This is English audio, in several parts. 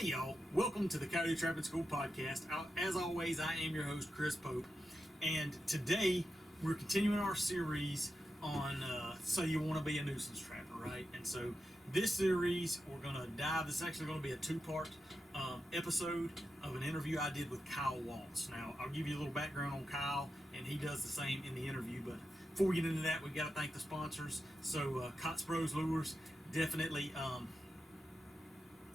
Hey y'all, welcome to the Coyote Trapping School podcast. As always, I am your host, Chris Pope, and today we're continuing our series on So You Want to Be a Nuisance Trapper, right? And so this series, we're going to dive, this is actually going to be a two-part episode of an interview I did with Kyle Waltz. Now, I'll give you a little background on Kyle, and he does the same in the interview, but before we get into that, we've got to thank the sponsors. So Cots Bros Lures, definitely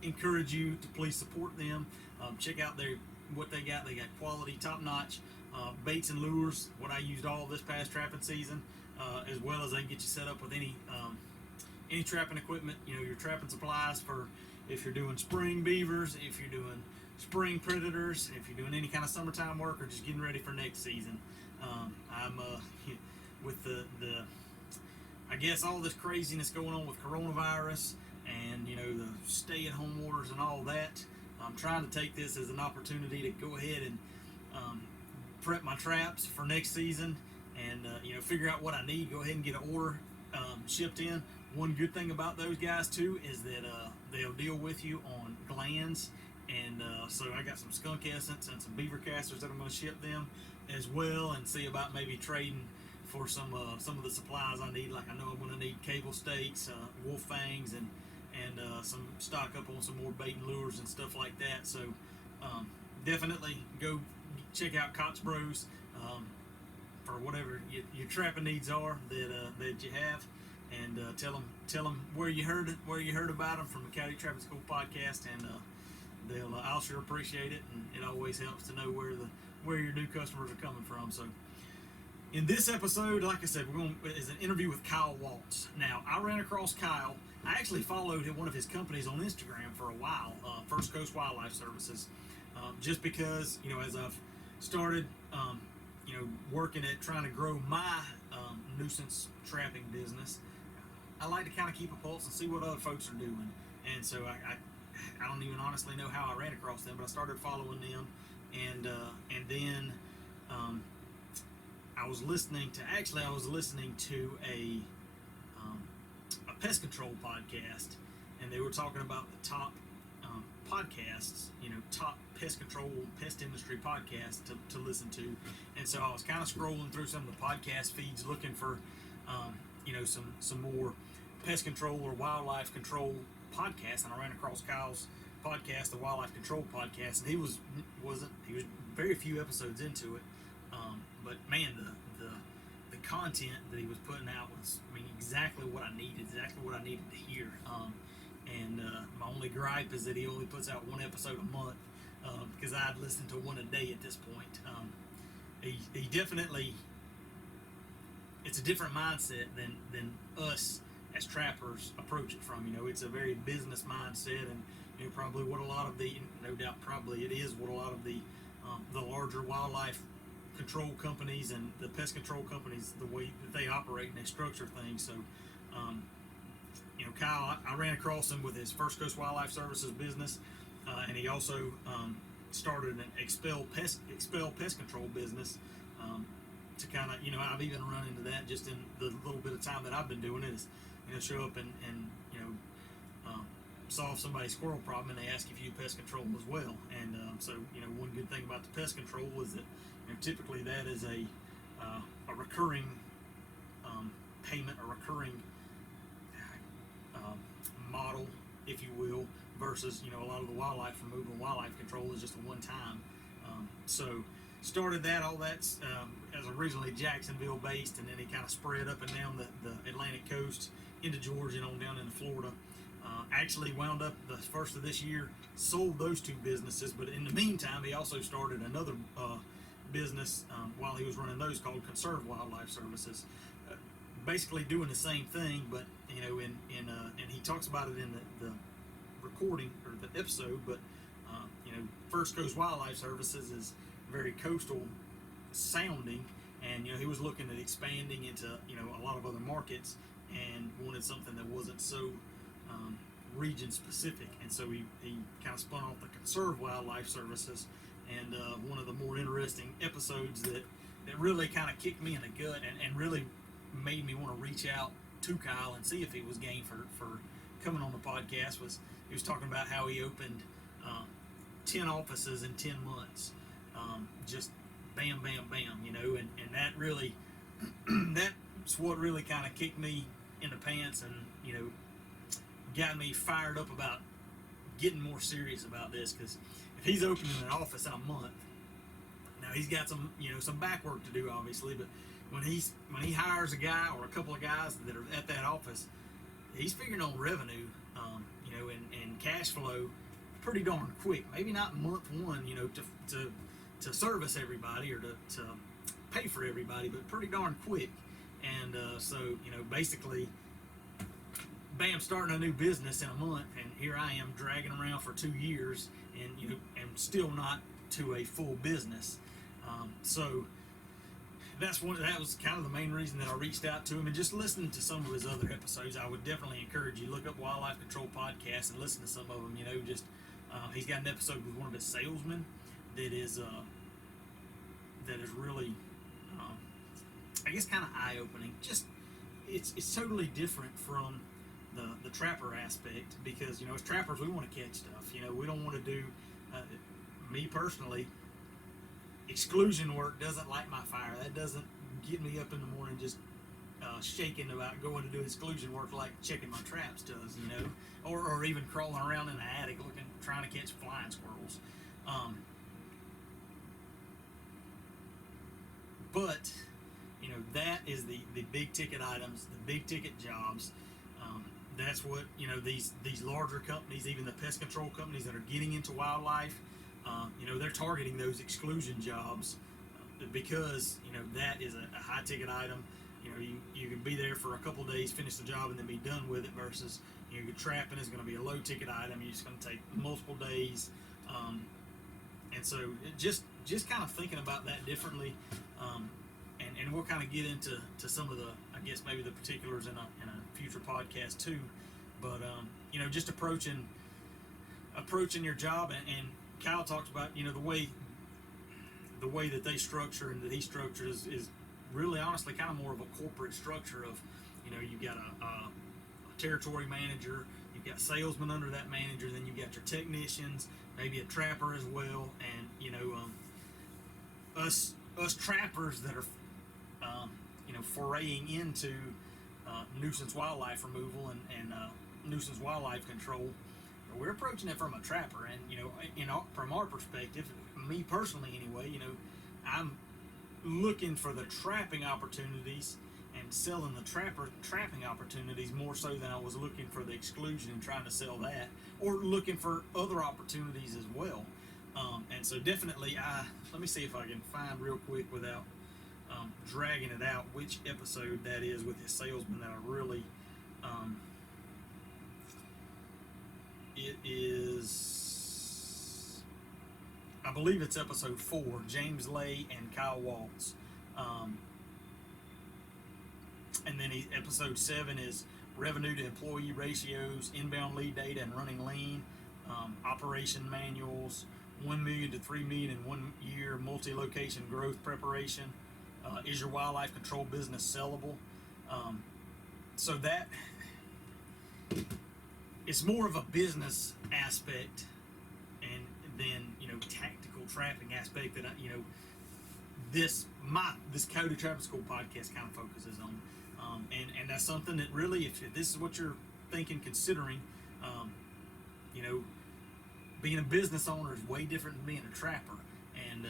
encourage you to please support them. Check out what they got. They got quality, top-notch baits and lures, what I used all this past trapping season, as well as they can get you set up with any trapping equipment, your trapping supplies for if you're doing spring beavers, if you're doing spring predators, if you're doing any kind of summertime work or just getting ready for next season. I'm with the I guess all this craziness going on with coronavirus and the stay-at-home orders and all that, I'm trying to take this as an opportunity to go ahead and prep my traps for next season and figure out what I need, go ahead and get an order shipped in. One good thing about those guys too is that they'll deal with you on glands, and so I got some skunk essence and some beaver casters that I'm going to ship them as well, and see about maybe trading for some of the supplies I need. Like I know I'm going to need cable stakes, wolf fangs, and some stock up on some more bait and lures and stuff like that. So definitely go check out Cots Bros for whatever your trapping needs are that you have, and tell them where you heard about them from the Coyote Trapping School podcast, and I'll sure appreciate it, and it always helps to know where your new customers are coming from. So in this episode, like I said, is an interview with Kyle Waltz. Now, I ran across Kyle. I actually followed one of his companies on Instagram for a while, First Coast Wildlife Services, just because, as I've started, working at trying to grow my nuisance trapping business, I like to kind of keep a pulse and see what other folks are doing. And so I don't even honestly know how I ran across them, but I started following them, and then I was listening to a pest control podcast, and they were talking about the top podcasts, top pest control, pest industry podcasts to listen to. And so I was kind of scrolling through some of the podcast feeds looking for some more pest control or wildlife control podcasts, and I ran across Kyle's podcast, the Wildlife Control Podcast, and he was very few episodes into it, but man, the content that he was putting out was, exactly what I needed to hear. And my only gripe is that he only puts out one episode a month, because I'd listen to one a day at this point. He definitely, it's a different mindset than us as trappers approach it from. It's a very business mindset, and probably what a lot of the, no doubt, probably it is what a lot of the larger wildlife control companies and the pest control companies, the way that they operate and they structure things. So, Kyle, I ran across him with his First Coast Wildlife Services business, and he also started an Expel pest control business. To kind of, I've even run into that just in the little bit of time that I've been doing it. Is show up and solve somebody's squirrel problem, and they ask if you do pest control as well. And so one good thing about the pest control is that typically that is a recurring payment, a recurring model, if you will, versus a lot of the wildlife removal and wildlife control is just a one time. So started that, all that's as originally Jacksonville based, and then he kind of spread up and down the Atlantic coast into Georgia and on down into Florida. Actually wound up the first of this year, sold those two businesses, but in the meantime he also started another business while he was running those called Conserv Wildlife Services, basically doing the same thing, but and he talks about it in the recording or the episode, but First Coast Wildlife Services is very coastal sounding, and he was looking at expanding into a lot of other markets and wanted something that wasn't so region specific, and so he kind of spun off the Conserv Wildlife Services. And one of the more interesting episodes that really kind of kicked me in the gut and really made me want to reach out to Kyle and see if he was game for coming on the podcast was he was talking about how he opened 10 offices in 10 months. Just bam, bam, bam, and that really, that's what really kind of kicked me in the pants and, got me fired up about getting more serious about this, because if he's opening an office in a month, now he's got some, some back work to do, obviously, but when he hires a guy or a couple of guys that are at that office, he's figuring on revenue, and cash flow pretty darn quick. Maybe not month one, to service everybody or to pay for everybody, but pretty darn quick. And so, basically, bam, starting a new business in a month, and here I am dragging around for 2 years, and and still not to a full business. So that was kind of the main reason that I reached out to him, and just listening to some of his other episodes, I would definitely encourage you look up Wildlife Control Podcast and listen to some of them. He's got an episode with one of his salesmen that is really, I guess, kind of eye opening. Just it's totally different from the trapper aspect, because as trappers we want to catch stuff. We don't want to do. Me personally, exclusion work doesn't light my fire. That doesn't get me up in the morning just shaking about going to do exclusion work like checking my traps does, or even crawling around in the attic trying to catch flying squirrels. But that is the big ticket items, the big ticket jobs. That's what these larger companies, even the pest control companies that are getting into wildlife, they're targeting those exclusion jobs, because that is a high ticket item. You can be there for a couple days, finish the job, and then be done with it. Versus your trapping is going to be a low ticket item. You're just going to take multiple days, and so just kind of thinking about that differently. And we'll kind of get into some of the, I guess, maybe the particulars in a future podcast too. But just approaching your job, and Kyle talks about the way that they structure and that he structures is really honestly kind of more of a corporate structure of you've got a territory manager, you've got salesmen under that manager, then you've got your technicians, maybe a trapper as well, and us trappers that are foraying into nuisance wildlife removal and nuisance wildlife control. We're approaching it from a trapper, and from our perspective, me personally anyway, I'm looking for the trapping opportunities and selling the trapping opportunities more so than I was looking for the exclusion and trying to sell that, or looking for other opportunities as well. And so definitely, let me see if I can find real quick without dragging it out which episode that is with his salesman that I really, it is, I believe it's episode 4, James Lay and Kyle Waltz. And then episode 7 is revenue to employee ratios, inbound lead data and running lean, operation manuals, 1 million to 3 million in 1 year, multi-location growth preparation. Is your wildlife control business sellable? So that it's more of a business aspect, and then tactical trapping aspect that this Coyote Trapping School podcast kind of focuses on, and that's something that really, if this is what you're thinking, considering, being a business owner is way different than being a trapper, and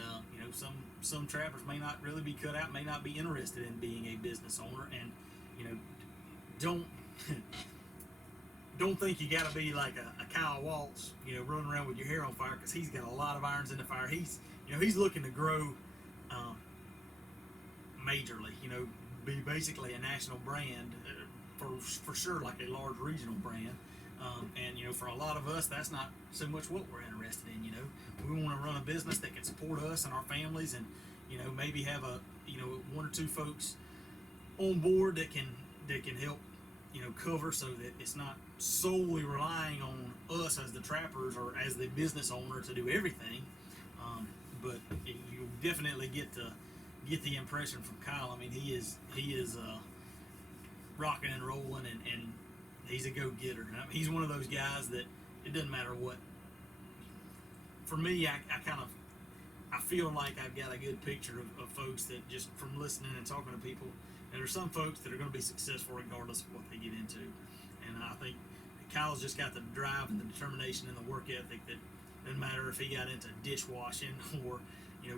some trappers may not really be cut out, may not be interested in being a business owner, and don't think you got to be like a Kyle Waltz, running around with your hair on fire, because he's got a lot of irons in the fire. He's looking to grow majorly, be basically a national brand, for sure, like a large regional brand. And for a lot of us, that's not so much what we're interested in. We want to run a business that can support us and our families, and maybe have a 1 or 2 folks on board that can help cover, so that it's not solely relying on us as the trappers or as the business owner to do everything. But you definitely get the impression from Kyle. I mean, he is rocking and rolling, and he's a go-getter. He's one of those guys that it doesn't matter what for me, I feel like I've got a good picture of folks that just from listening and talking to people, and there's some folks that are going to be successful regardless of what they get into. And I think Kyle's just got the drive and the determination and the work ethic that doesn't matter if he got into dishwashing or,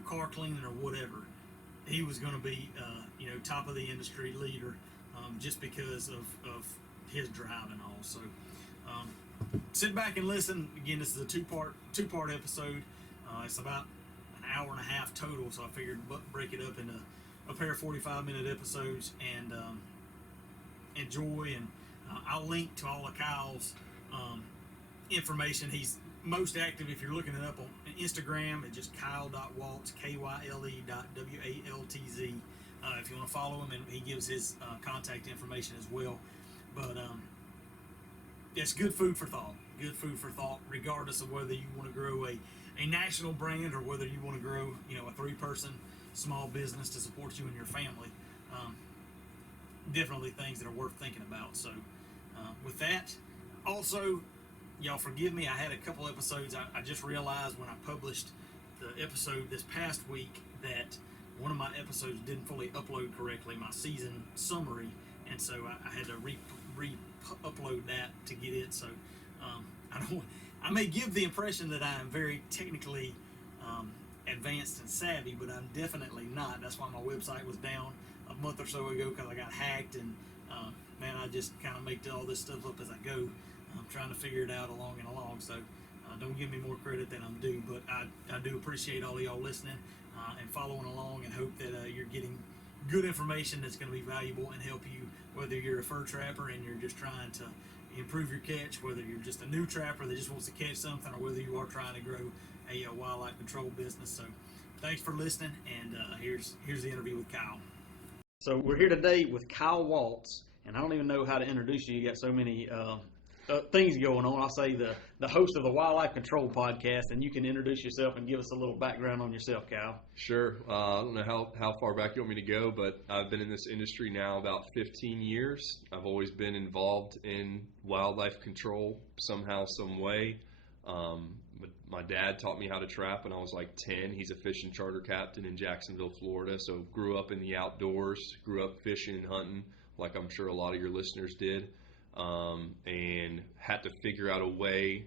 car cleaning or whatever, he was going to be, top of the industry leader, just because of his drive and all. So sit back and listen. Again, this is a two-part episode. It's about an hour and a half total, so I figured break it up into a pair of 45-minute episodes and enjoy. And I'll link to all of Kyle's information. He's most active if you're looking it up on Instagram. It's just Kyle.Waltz, KYLE.WALTZ. If you want to follow him, and he gives his contact information as well. But it's good food for thought. Good food for thought, regardless of whether you want to grow a national brand or whether you want to grow, a 3-person small business to support you and your family. Definitely things that are worth thinking about. So with that, also, y'all forgive me, I had a couple episodes. I just realized when I published the episode this past week that one of my episodes didn't fully upload correctly, my season summary, and so I had to re-upload that to get it. So I may give the impression that I am very technically advanced and savvy, but I'm definitely not. That's why my website was down a month or so ago, because I got hacked, and I just kind of make all this stuff up as I go. I'm trying to figure it out along. So don't give me more credit than I'm due, but I do appreciate all of y'all listening and following along, and hope that you're getting good information that's going to be valuable and help you, whether you're a fur trapper and you're just trying to improve your catch, whether you're just a new trapper that just wants to catch something, or whether you are trying to grow a wildlife control business. So thanks for listening, and here's the interview with Kyle. So we're here today with Kyle Waltz, and I don't even know how to introduce you. You got so many things going on. I'll say the host of the Wildlife Control podcast, and you can introduce yourself and give us a little background on yourself, Kyle. Sure. I don't know how far back you want me to go, but I've been in this industry now about 15 years. I've always been involved in wildlife control somehow, some way. My dad taught me how to trap when I was like 10. He's a fishing charter captain in Jacksonville, Florida, so grew up in the outdoors, grew up fishing and hunting like I'm sure a lot of your listeners did. And had to figure out a way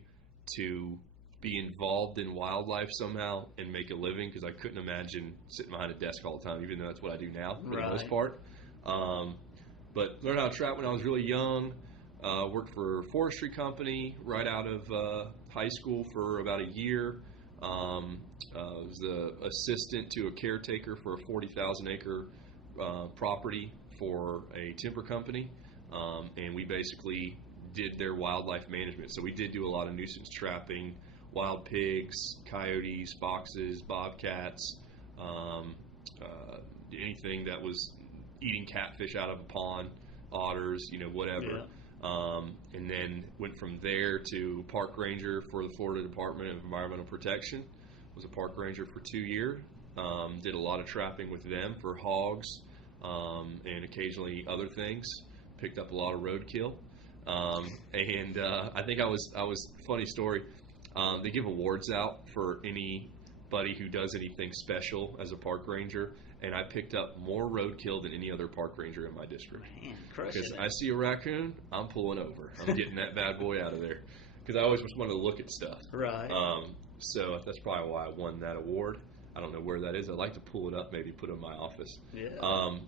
to be involved in wildlife somehow and make a living, because I couldn't imagine sitting behind a desk all the time, even though that's what I do now for the most part. But learned how to trap when I was really young. Worked for a forestry company right out of high school for about a year. Was the assistant to a caretaker for a 40,000 acre property for a timber company. And we basically did their wildlife management. So we did do a lot of nuisance trapping, wild pigs, coyotes, foxes, bobcats, anything that was eating catfish out of a pond, otters, whatever. Yeah. And then went from there to park ranger for the Florida Department of Environmental Protection. Was a park ranger for 2 years. Did a lot of trapping with them for hogs and occasionally other things. Picked up a lot of roadkill, and I think I was funny story. They give awards out for anybody who does anything special as a park ranger, and I picked up more roadkill than any other park ranger in my district. Man, crushing it. Because I see a raccoon, I'm pulling over. I'm getting that bad boy out of there, because I always just wanted to look at stuff. Right. So that's probably why I won that award. I don't know where that is. I'd like to pull it up, maybe put it in my office. Yeah.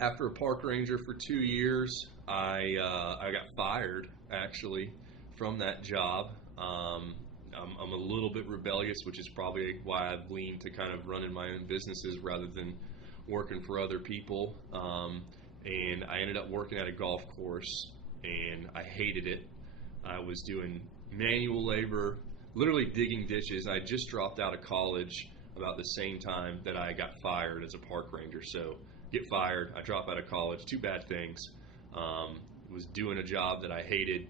After a park ranger for 2 years, I got fired, actually, from that job. I'm a little bit rebellious, which is probably why I've leaned to kind of running my own businesses rather than working for other people. And I ended up working at a golf course, and I hated it. I was doing manual labor, literally digging ditches. I just dropped out of college about the same time that I got fired as a park ranger. So get fired, I drop out of college, 2 bad things. Was doing a job that I hated,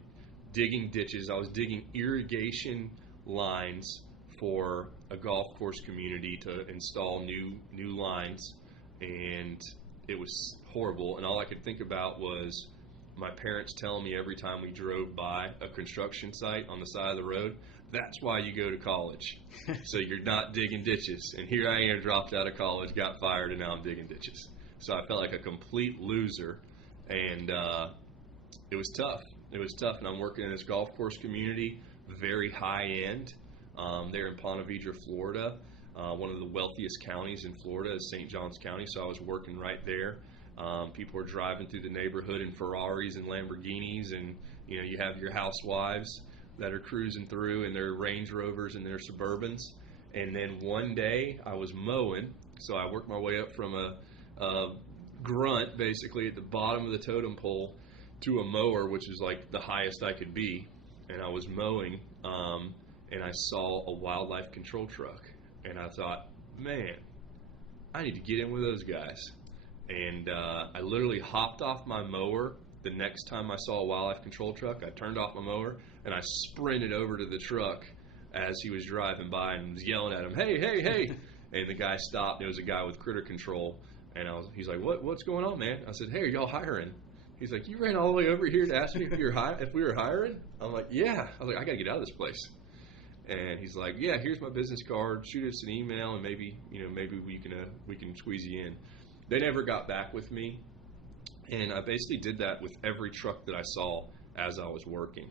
digging ditches. I was digging irrigation lines for a golf course community to install new lines, and it was horrible. And all I could think about was my parents telling me every time we drove by a construction site on the side of the road That's why you go to college. So you're not digging ditches. And here I am, dropped out of college, got fired, and now I'm digging ditches. So I felt like a complete loser. And it was tough. It was tough. And I'm working in this golf course community, very high end. There in Ponte Vedra, Florida. One of the wealthiest counties in Florida is St. Johns County. So I was working right there. People were driving through the neighborhood in Ferraris and Lamborghinis. And, you know, you have your housewives that are cruising through in their Range Rovers and their Suburbans. And then one day I was mowing, so I worked my way up from a grunt basically at the bottom of the totem pole to a mower, which is like the highest I could be. And I was mowing, and I saw a wildlife control truck, and I thought, man, I need to get in with those guys. And I literally hopped off my mower. The next time I saw a wildlife control truck, I turned off my mower and I sprinted over to the truck as he was driving by and was yelling at him, hey, hey, hey. And the guy stopped. There was a guy with critter control. And he's like, what's going on, man? I said, hey, are y'all hiring? He's like, you ran all the way over here to ask me if we were hiring? I'm like, yeah. I was like, I got to get out of this place. And he's like, yeah, here's my business card. Shoot us an email and maybe we can squeeze you in. They never got back with me. And I basically did that with every truck that I saw as I was working.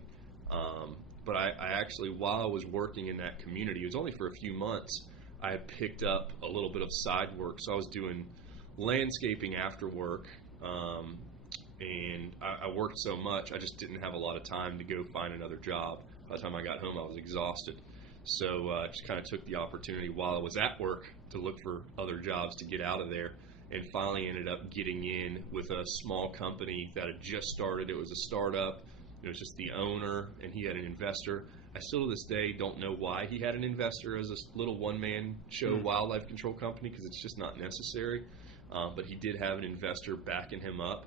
But I actually, while I was working in that community, it was only for a few months, I had picked up a little bit of side work. So I was doing landscaping after work. And I worked so much, I just didn't have a lot of time to go find another job. By the time I got home, I was exhausted. So I just kind of took the opportunity while I was at work to look for other jobs to get out of there. And finally ended up getting in with a small company that had just started. It was a startup. It was just the owner, and he had an investor. I still to this day don't know why he had an investor as a little one-man show wildlife control company, because it's just not necessary. But he did have an investor backing him up,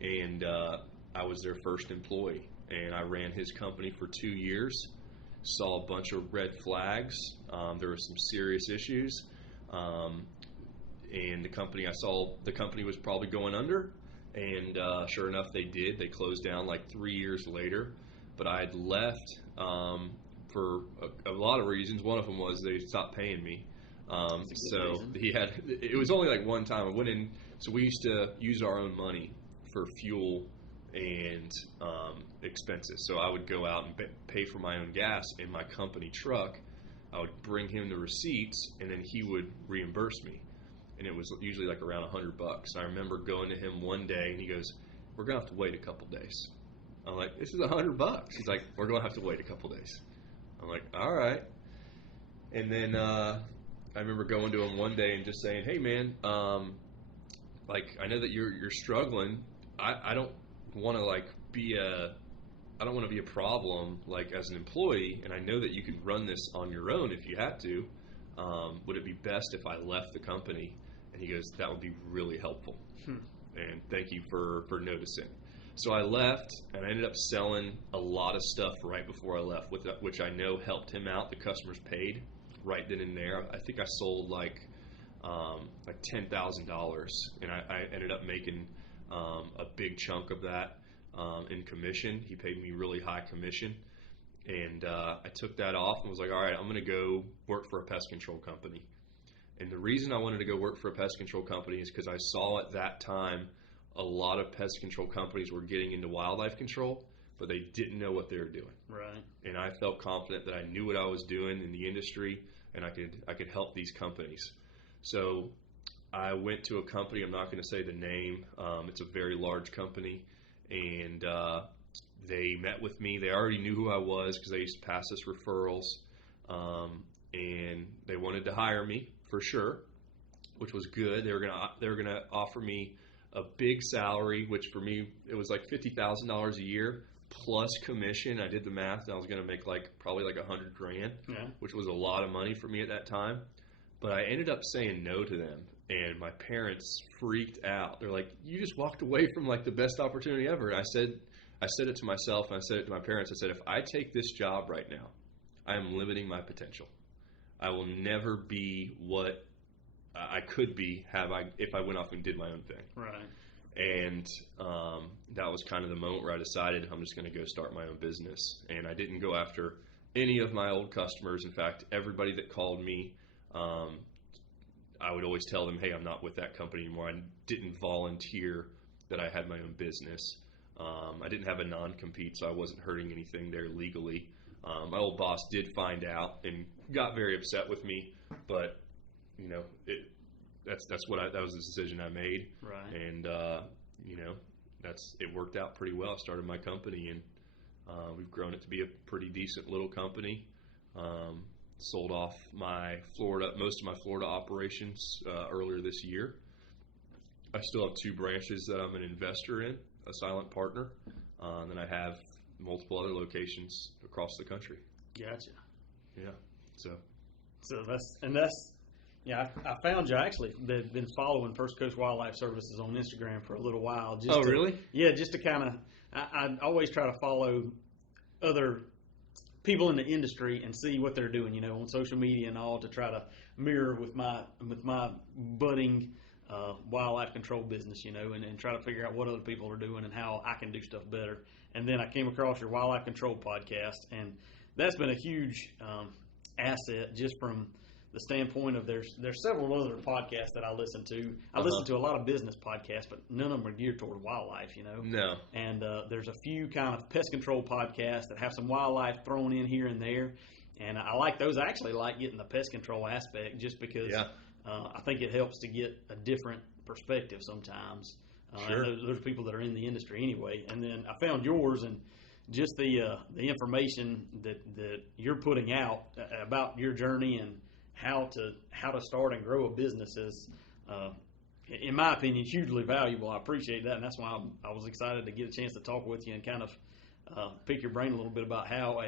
and I was their first employee. And I ran his company for 2 years, saw a bunch of red flags. There were some serious issues. And the company was probably going under, and sure enough, they did. They closed down like 3 years later. But I had left for a lot of reasons. One of them was they stopped paying me. So it was only like one time. I went in. So we used to use our own money for fuel and expenses. So I would go out and pay for my own gas in my company truck. I would bring him the receipts, and then he would reimburse me. And it was usually like around $100. I remember going to him one day, and he goes, "We're gonna have to wait a couple days." I'm like, "This is $100." He's like, "We're gonna have to wait a couple days." I'm like, "All right." And then I remember going to him one day and just saying, "Hey, man, like I know that you're struggling. I don't want to be a problem like as an employee, and I know that you can run this on your own if you had to. Would it be best if I left the company?" And he goes, "That would be really helpful. And thank you for noticing." So I left, and I ended up selling a lot of stuff right before I left, which I know helped him out. The customers paid right then and there. I think I sold like $10,000, and I ended up making a big chunk of that in commission. He paid me really high commission. And I took that off and was like, all right, I'm going to go work for a pest control company. And the reason I wanted to go work for a pest control company is because I saw at that time a lot of pest control companies were getting into wildlife control, but they didn't know what they were doing. Right. And I felt confident that I knew what I was doing in the industry, and I could help these companies. So I went to a company, I'm not going to say the name, it's a very large company, and they met with me. They already knew who I was because they used to pass us referrals, and they wanted to hire me for sure, which was good. They were gonna offer me a big salary, which for me it was like $50,000 a year plus commission. I did the math, and I was gonna make probably like $100,000, which was a lot of money for me at that time. But I ended up saying no to them, and my parents freaked out. They're like, "You just walked away from like the best opportunity ever." And I said it to myself, and I said it to my parents. I said, if I take this job right now, I am limiting my potential. I will never be what I could be if I went off and did my own thing. Right. And that was kind of the moment where I decided I'm just going to go start my own business. And I didn't go after any of my old customers. In fact, everybody that called me, I would always tell them, hey, I'm not with that company anymore. I didn't volunteer that I had my own business. I didn't have a non-compete, so I wasn't hurting anything there legally. My old boss did find out and got very upset with me, but that was the decision I made. Right. And it worked out pretty well. I started my company, and we've grown it to be a pretty decent little company. Sold off most of my Florida operations earlier this year. I still have 2 branches that I'm an investor in, a silent partner. And then I have multiple other locations across the country. Gotcha. Yeah. So I found you actually. They've been following First Coast Wildlife Services on Instagram for a little while. Really? Yeah, just to kind of. I always try to follow other people in the industry and see what they're doing, on social media and all, to try to mirror with my budding wildlife control business, and try to figure out what other people are doing and how I can do stuff better. And then I came across your wildlife control podcast, and that's been a huge asset, just from the standpoint of there's several other podcasts that I listen to. I listen to a lot of business podcasts, but none of them are geared toward wildlife, No. And there's a few kind of pest control podcasts that have some wildlife thrown in here and there, and I like those. I actually like getting the pest control aspect, just because I think it helps to get a different perspective sometimes. Sure. And there's people that are in the industry anyway. And then I found yours, and just the information that you're putting out about your journey and how to start and grow a business is, in my opinion, hugely valuable. I appreciate that, and that's why I was excited to get a chance to talk with you and kind of pick your brain a little bit about how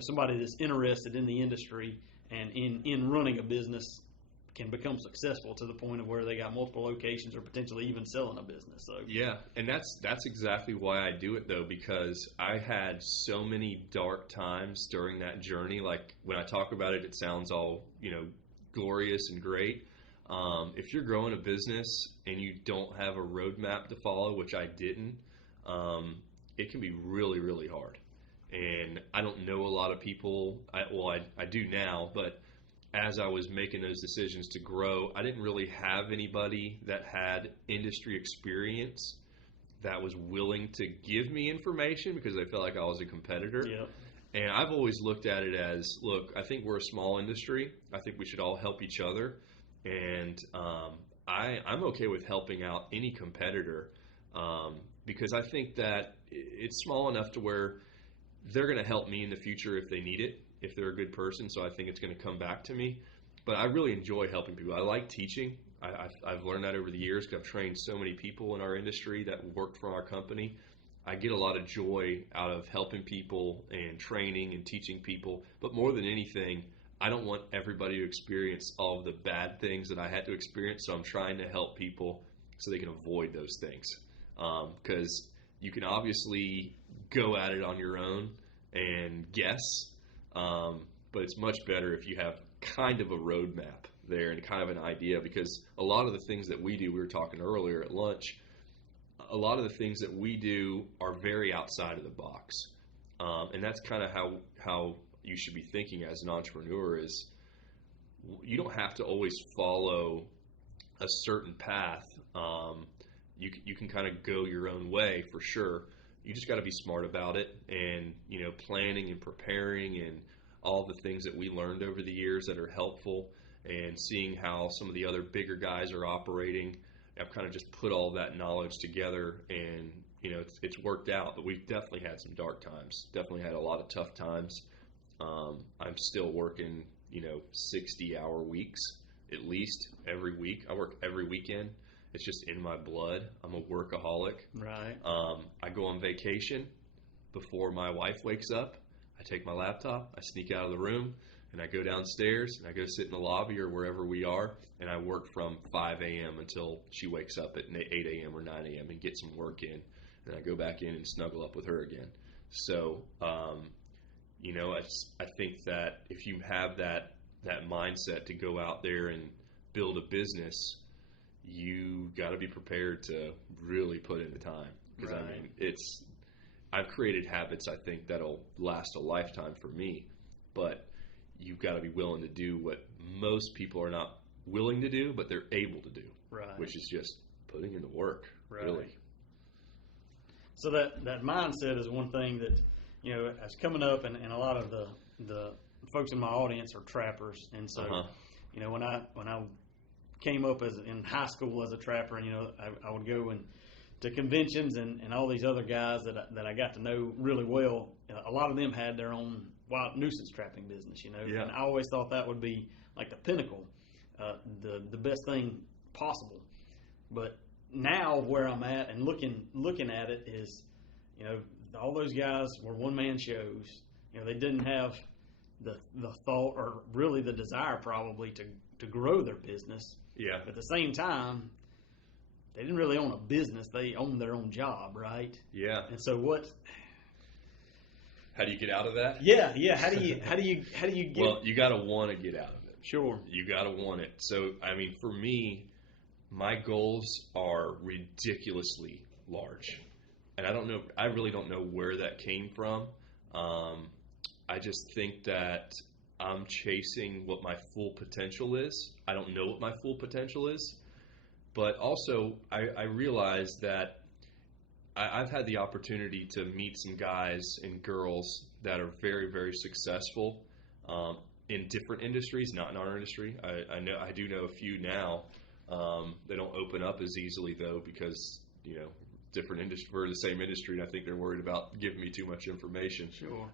somebody that's interested in the industry and in running a business can become successful to the point of where they got multiple locations or potentially even selling a business. So yeah, and that's exactly why I do it, though, because I had so many dark times during that journey. Like, when I talk about it, it sounds all glorious and great. If you're growing a business and you don't have a roadmap to follow, which I didn't, it can be really, really hard. And I don't know a lot of people. I do now, but as I was making those decisions to grow, I didn't really have anybody that had industry experience that was willing to give me information, because they felt like I was a competitor. Yep. And I've always looked at it as, look, I think we're a small industry. I think we should all help each other. And I'm okay with helping out any competitor, because I think that it's small enough to where they're going to help me in the future if they need it, if they're a good person. So I think it's going to come back to me. But I really enjoy helping people. I like teaching. I've learned that over the years, because I've trained so many people in our industry that work for our company. I get a lot of joy out of helping people and training and teaching people. But more than anything, I don't want everybody to experience all of the bad things that I had to experience. So I'm trying to help people so they can avoid those things. Because you can obviously go at it on your own and guess. But it's much better if you have kind of a roadmap there and kind of an idea, because a lot of the things that we do, we were talking earlier at lunch, a lot of the things that we do are very outside of the box. And that's kind of how you should be thinking as an entrepreneur, is you don't have to always follow a certain path. You can kind of go your own way, for sure. You just got to be smart about it, and planning and preparing and all the things that we learned over the years that are helpful, and seeing how some of the other bigger guys are operating. I've kind of just put all that knowledge together, and it's worked out. But we've definitely had some dark times. Definitely had a lot of tough times. I'm still working 60-hour weeks at least every week. I work every weekend. It's just in my blood. I'm a workaholic. Right. I go on vacation before my wife wakes up. I take my laptop, I sneak out of the room, and I go downstairs, and I go sit in the lobby or wherever we are, and I work from 5 a.m. until she wakes up at 8 a.m. or 9 a.m. and get some work in. And I go back in and snuggle up with her again. So, I think that if you have that mindset to go out there and build a business, you got to be prepared to really put in the time. Because right. I've created habits, I think, that'll last a lifetime for me. but you've got to be willing to do what most people are not willing to do, but they're able to do, Right. which is just putting in the work, Right. really. So that mindset is one thing that, as coming up, and a lot of the folks in my audience are trappers, and so when I came up in high school as a trapper, and I would go to conventions and all these other guys that I got to know really well. A lot of them had their own wild nuisance trapping business, Yeah. and I always thought that would be like the pinnacle, the best thing possible. But now where I'm at and looking at it is, all those guys were one-man shows. They didn't have the thought or really the desire probably to grow their business. Yeah. But at the same time, they didn't really own a business. They owned their own job, right? Yeah. And so How do you get out of that? Yeah. How do you get? Well, you got to want to get out of it. Sure. You got to want it. So, I mean, for me, my goals are ridiculously large. And I really don't know where that came from. I just think that I'm chasing what my full potential is. I don't know what my full potential is. But also, I realize that I've had the opportunity to meet some guys and girls that are very, very successful in different industries, not in our industry. I do know a few now. They don't open up as easily though because different industry for the same industry. And I think they're worried about giving me too much information. Sure.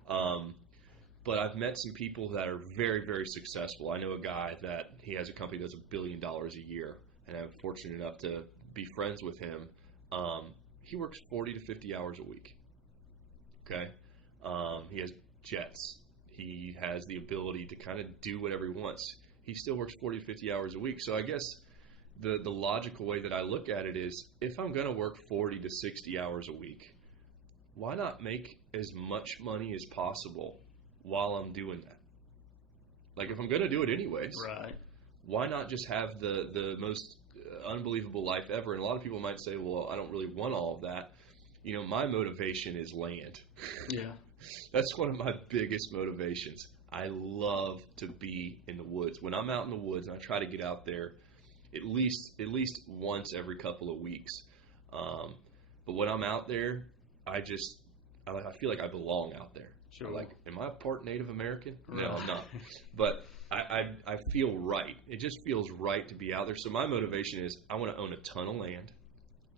But I've met some people that are very, very successful. I know a guy that he has a company that does $1 billion a year, and I'm fortunate enough to be friends with him. He works 40 to 50 hours a week. Okay. He has jets. He has the ability to kind of do whatever he wants. He still works 40 to 50 hours a week. So I guess the logical way that I look at it is if I'm going to work 40 to 60 hours a week, why not make as much money as possible while I'm doing that? Like if I'm going to do it anyways, Right. why not just have the most unbelievable life ever? And a lot of people might say, well, I don't really want all of that. My motivation is land. Yeah. That's one of my biggest motivations. I love to be in the woods. When I'm out in the woods, and I try to get out there at least once every couple of weeks. But when I'm out there, I feel like I belong out there. Sure. Like, am I part Native American? Right. No, I'm not. But I feel right. It just feels right to be out there. So my motivation is I want to own a ton of land.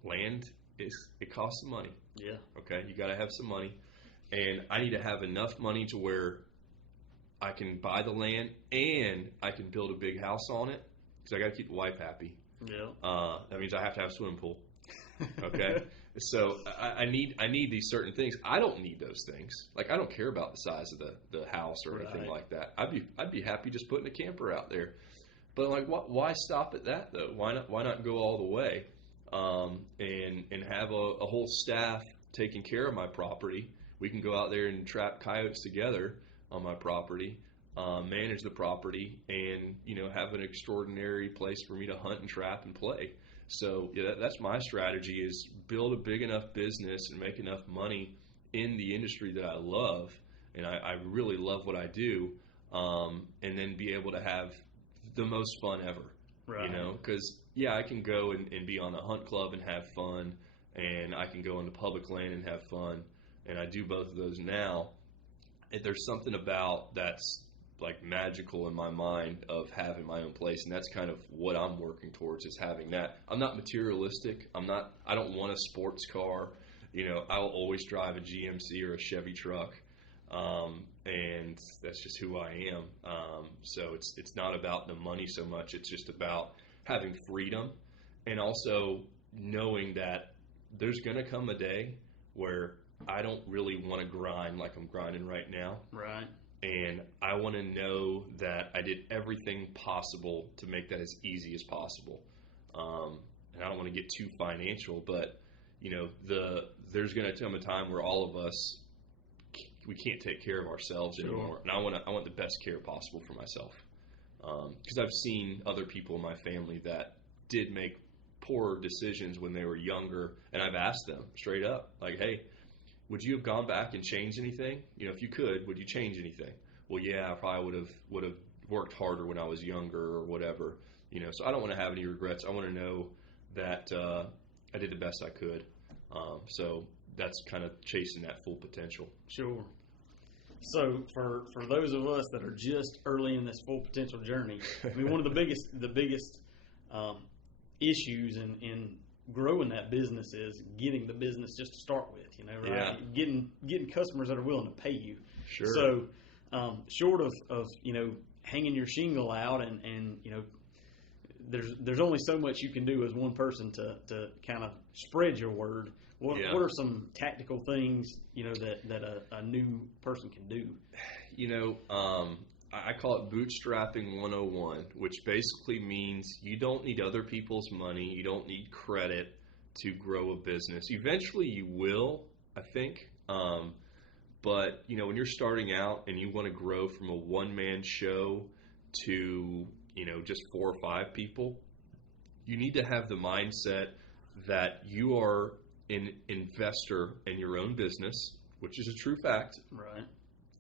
Land it costs some money. Yeah. Okay, you got to have some money, and I need to have enough money to where I can buy the land and I can build a big house on it because I got to keep the wife happy. Yeah. That means I have to have a swimming pool. Okay. So I need these certain things. I don't need those things. Like I don't care about the size of the house or anything like that. I'd be happy just putting a camper out there. But like, why stop at that though? Why not go all the way and have a whole staff taking care of my property? We can go out there and trap coyotes together on my property, manage the property, and have an extraordinary place for me to hunt and trap and play. So that's my strategy: is build a big enough business and make enough money in the industry that I love, and I really love what I do, and then be able to have the most fun ever. Right. Because I can go and be on a hunt club and have fun, and I can go into public land and have fun, and I do both of those now. And there's something about that's like magical in my mind of having my own place, and that's kind of what I'm working towards, is having that. I'm not materialistic. I don't want a sports car. I will always drive a GMC or a Chevy truck, and that's just who I am. So it's not about the money so much. It's just about having freedom, and also knowing that there's going to come a day where I don't really want to grind like I'm grinding right now. Right. And I want to know that I did everything possible to make that as easy as possible. And I don't want to get too financial, but there's going to come a time where all of us, we can't take care of ourselves anymore. And I want the best care possible for myself. Because I've seen other people in my family that did make poor decisions when they were younger, and I've asked them straight up, like, hey, would you have gone back and changed anything? If you could, would you change anything? well, yeah, I probably would have worked harder when I was younger or whatever. So I don't want to have any regrets. I want to know that I did the best I could. So that's kind of chasing that full potential. Sure. So for those of us that are just early in this full potential journey, I mean, one of the biggest issues in growing that business is getting the business just to start with, right? Yeah. Getting customers that are willing to pay you. Sure. So short of hanging your shingle out and there's only so much you can do as one person to kind of spread your word. What are some tactical things that a new person can do? I call it Bootstrapping 101, which basically means you don't need other people's money. You don't need credit to grow a business. Eventually you will, I think. But when you're starting out and you want to grow from a one-man show to just 4 or 5 people, you need to have the mindset that you are an investor in your own business, which is a true fact. Right.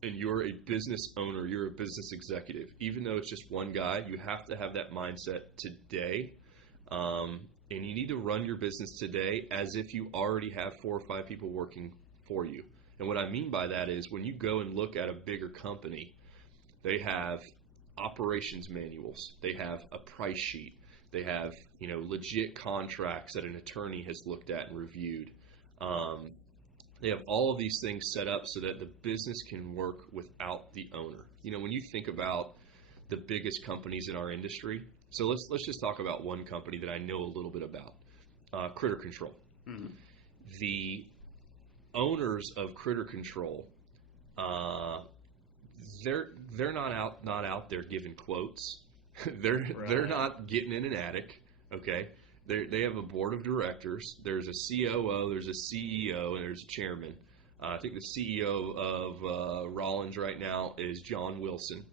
And you're a business owner, you're a business executive. Even though it's just one guy, you have to have that mindset today. And you need to run your business today as if you already have 4 or 5 people working for you. And what I mean by that is when you go and look at a bigger company, they have operations manuals, they have a price sheet, they have legit contracts that an attorney has looked at and reviewed. They have all of these things set up so that the business can work without the owner. When you think about the biggest companies in our industry, so let's just talk about one company that I know a little bit about, Critter Control. Mm-hmm. The owners of Critter Control, they're not out there giving quotes. They're not getting in an attic. Okay, they have a board of directors. There's a COO, there's a CEO, and there's a chairman. I think the CEO of Rollins right now is John Wilson,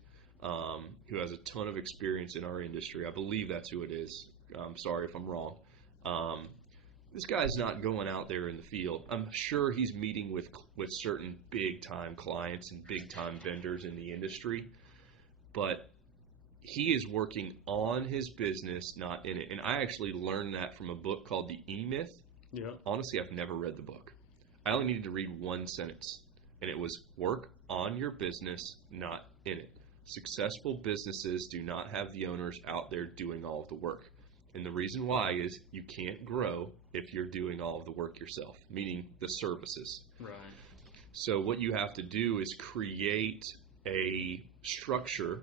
who has a ton of experience in our industry. I believe that's who it is. I'm sorry if I'm wrong. This guy's not going out there in the field. I'm sure he's meeting with certain big-time clients and big-time vendors in the industry, but he is working on his business, not in it. And I actually learned that from a book called The E-Myth. Yeah. Honestly, I've never read the book. I only needed to read one sentence, and it was work on your business, not in it. Successful businesses do not have the owners out there doing all of the work. And the reason why is you can't grow if you're doing all of the work yourself, meaning the services. Right. So what you have to do is create a structure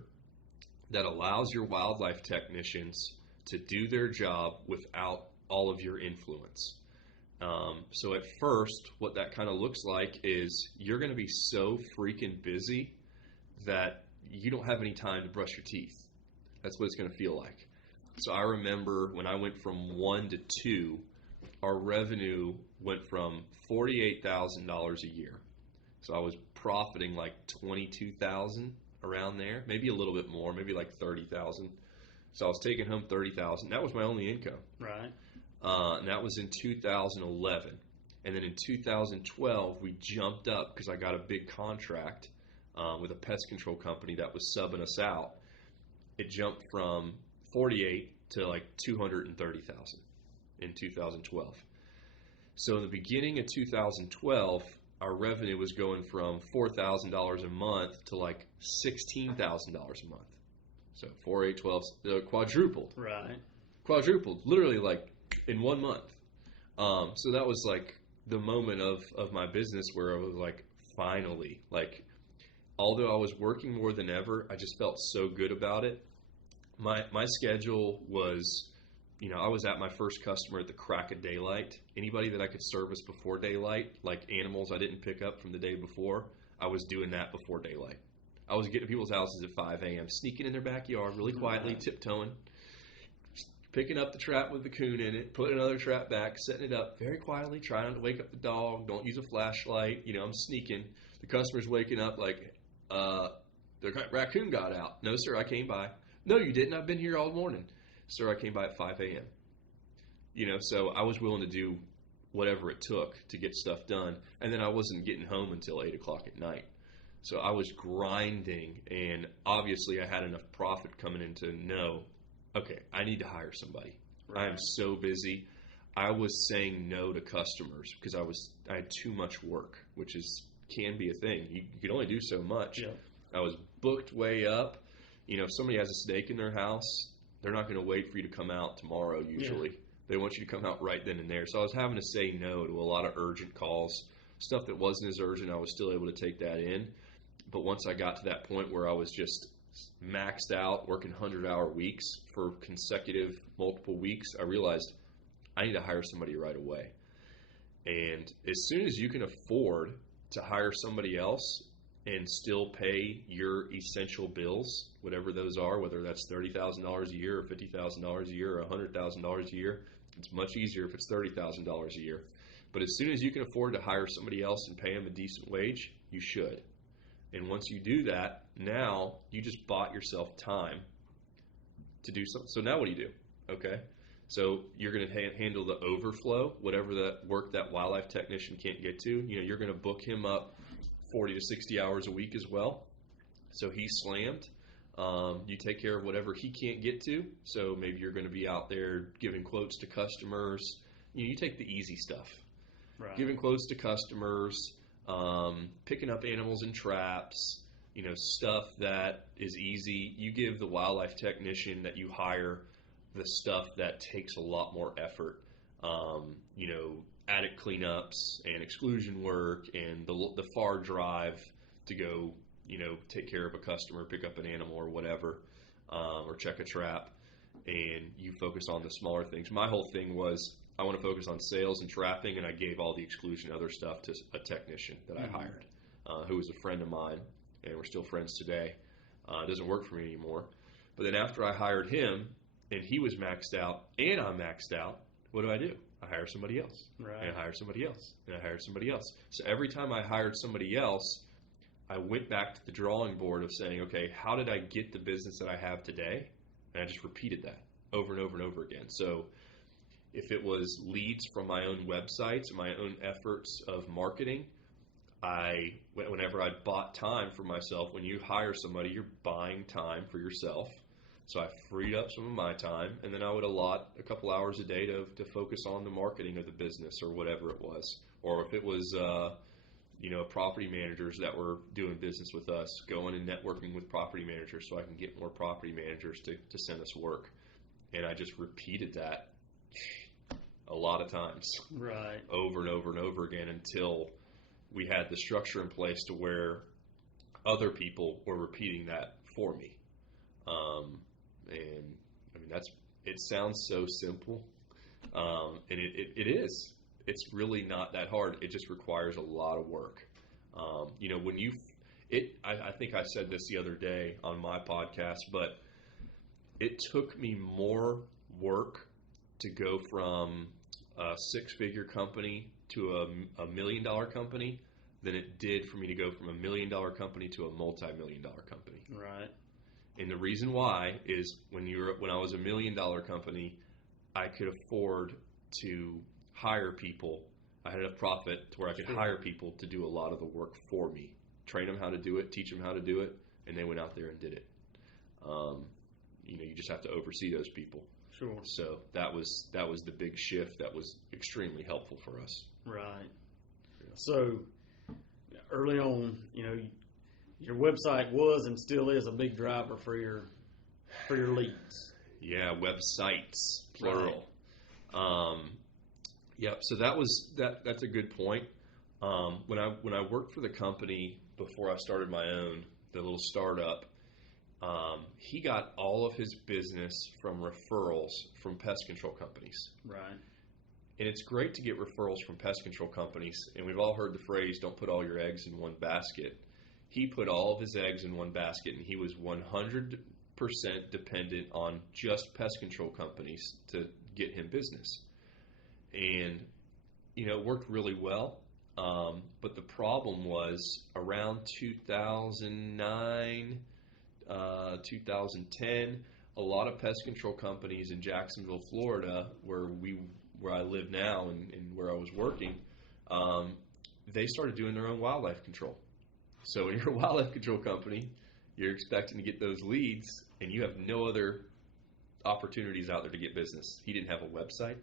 that allows your wildlife technicians to do their job without all of your influence. So at first, what that kind of looks like is you're going to be so freaking busy that you don't have any time to brush your teeth. That's what it's going to feel like. So I remember when I went from 1 to 2, our revenue went from $48,000 a year. So I was profiting like $22,000 around there, maybe a little bit more, maybe like $30,000. So I was taking home $30,000. That was my only income. Right. And that was in 2011. And then in 2012, we jumped up because I got a big contract with a pest control company that was subbing us out. It jumped from 48 to like 230,000 in 2012. So in the beginning of 2012, our revenue was going from $4,000 a month to like $16,000 a month. So 4, 8, 12, quadrupled. Right. Quadrupled, literally like in 1 month. So that was like the moment of my business where I was like, finally, like, although I was working more than ever, I just felt so good about it. My schedule was, I was at my first customer at the crack of daylight. Anybody that I could service before daylight, like animals I didn't pick up from the day before, I was doing that before daylight. I was getting to people's houses at 5 a.m., sneaking in their backyard really quietly, tiptoeing, picking up the trap with the coon in it, putting another trap back, setting it up very quietly, trying not to wake up the dog, don't use a flashlight. I'm sneaking. The customer's waking up like, the raccoon got out. No, sir, I came by. No, you didn't. I've been here all morning. Sir, I came by at 5 a.m. So I was willing to do whatever it took to get stuff done. And then I wasn't getting home until 8 o'clock at night. So I was grinding, and obviously I had enough profit coming in to know, okay, I need to hire somebody. Right. I am so busy. I was saying no to customers because I had too much work, which can be a thing. You can only do so much. Yeah. I was booked way up. If somebody has a snake in their house, they're not going to wait for you to come out tomorrow usually. Yeah. They want you to come out right then and there. So I was having to say no to a lot of urgent calls. Stuff that wasn't as urgent, I was still able to take that in. But once I got to that point where I was just maxed out, working 100-hour weeks for consecutive multiple weeks, I realized I need to hire somebody right away. And as soon as you can afford to hire somebody else and still pay your essential bills, whatever those are, whether that's $30,000 a year or $50,000 a year or $100,000 a year, it's much easier if it's $30,000 a year. But as soon as you can afford to hire somebody else and pay them a decent wage, you should. And once you do that, now you just bought yourself time to do something. So now what do? Okay. So you're going to handle the overflow, whatever that work that wildlife technician can't get to. You're going to book him up 40 to 60 hours a week as well. So he's slammed. You take care of whatever he can't get to. So maybe you're going to be out there giving quotes to customers. You take the easy stuff. Right. Giving quotes to customers, picking up animals in traps, stuff that is easy. You give the wildlife technician that you hire the stuff that takes a lot more effort, attic cleanups and exclusion work and the far drive to go, take care of a customer, pick up an animal or whatever, or check a trap, and you focus on the smaller things. My whole thing was I want to focus on sales and trapping, and I gave all the exclusion other stuff to a technician that I hired, who was a friend of mine, and we're still friends today. It doesn't work for me anymore. But then after I hired him, and he was maxed out, and I'm maxed out, what do? I hire somebody else. Right. And I hire somebody else. And I hire somebody else. So every time I hired somebody else, I went back to the drawing board of saying, okay, how did I get the business that I have today? And I just repeated that over and over and over again. So if it was leads from my own websites and my own efforts of marketing, whenever I bought time for myself, when you hire somebody, you're buying time for yourself. So I freed up some of my time, and then I would allot a couple hours a day to focus on the marketing of the business or whatever it was. Or if it was, property managers that were doing business with us, going and networking with property managers so I can get more property managers to send us work. And I just repeated that a lot of times. Right. Over and over and over again until we had the structure in place to where other people were repeating that for me. And I mean, it sounds so simple. And it is. It's really not that hard. It just requires a lot of work. I think I said this the other day on my podcast, but it took me more work to go from a six-figure company to a $1 million company than it did for me to go from $1 million company to a multi-million-dollar company. Right. And the reason why is when I was $1 million company, I could afford to hire people. I had enough profit to where I could hire people to do a lot of the work for me, train them how to do it, teach them how to do it, and they went out there and did it. You just have to oversee those people. Sure. So that was the big shift that was extremely helpful for us. Right. Yeah. So early on, your website was and still is a big driver for your leads. Yeah, websites, plural. Right. Yep. So that's a good point. When I worked for the company before I started my own, the little startup, he got all of his business from referrals from pest control companies. Right. And it's great to get referrals from pest control companies. And we've all heard the phrase, don't put all your eggs in one basket. He put all of his eggs in one basket, and he was 100% dependent on just pest control companies to get him business. And, it worked really well. But the problem was around 2009, 2010, a lot of pest control companies in Jacksonville, Florida, where I live now and where I was working, they started doing their own wildlife control. So when you're a wildlife control company, you're expecting to get those leads, and you have no other opportunities out there to get business. He didn't have a website.